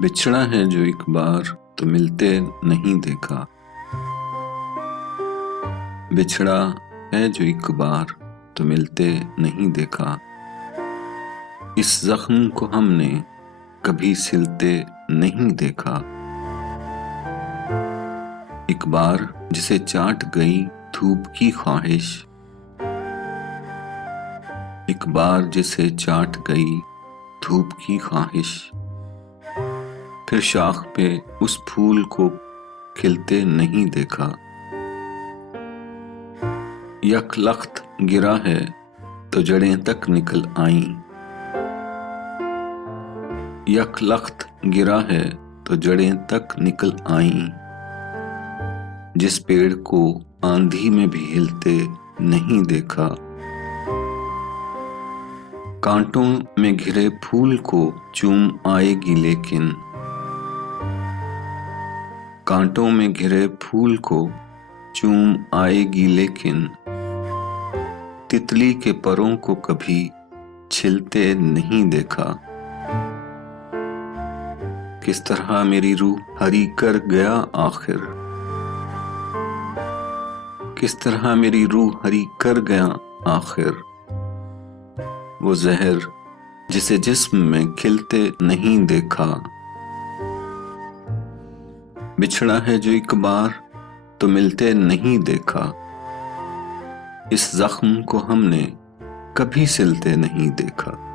बिछड़ा है जो एक बार तो मिलते नहीं देखा। बिछड़ा है जो एक बार तो मिलते नहीं देखा। इस जख्म को हमने कभी सिलते नहीं देखा। एक बार जिसे चाट गई धूप की ख्वाहिश, एक बार जिसे चाट गई धूप की ख्वाहिश, फिर शाख पे उस फूल को खिलते नहीं देखा। यक लख्त गिरा है तो जड़ें तक निकल आईं। यक लख्त गिरा है तो जड़ें तक निकल आईं। जिस पेड़ को आंधी में भी हिलते नहीं देखा। कांटों में घिरे फूल को चूम आएगी लेकिन, कांटों में घिरे फूल को चूम आएगी लेकिन, तितली के परों को कभी छिलते नहीं देखा। किस तरह मेरी रूह हरी कर गया आखिर, किस तरह मेरी रूह हरी कर गया आखिर। वो जहर जिसे जिस्म में खिलते नहीं देखा। बिछड़ा है जो एक बार तो मिलते नहीं देखा। इस जख्म को हमने कभी सिलते नहीं देखा।